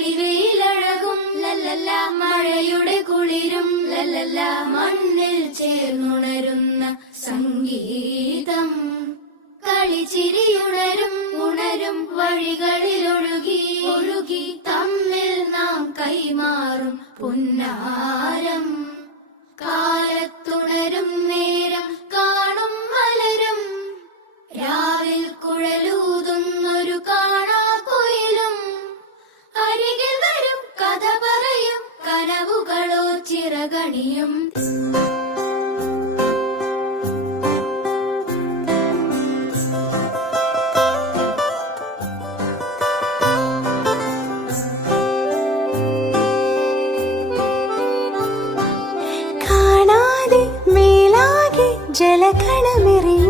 തെളിവെയിലഴകും ലല്ലല്ല, മഴയുടെ കുളിരും ലല്ലല്ല, മണ്ണിൽ ചേർന്നുണരുന്ന സംഗീതം. കളിച്ചിരിയുണരും ഉണരും വഴികളിൽ ഒഴുകി ഒഴുകി തമ്മിൽ നാം കൈമാറും പുന്നാരം. കാലത്തുണരും നേരം കാണും മലരും, രാവിൽ കുഴലൂതുന്നൊരു കാണാക്കുയിലും. അരികിൽ വരും കഥ പറയും കനവുകളോ ചിറകണിയും. ജലകണമെറിയും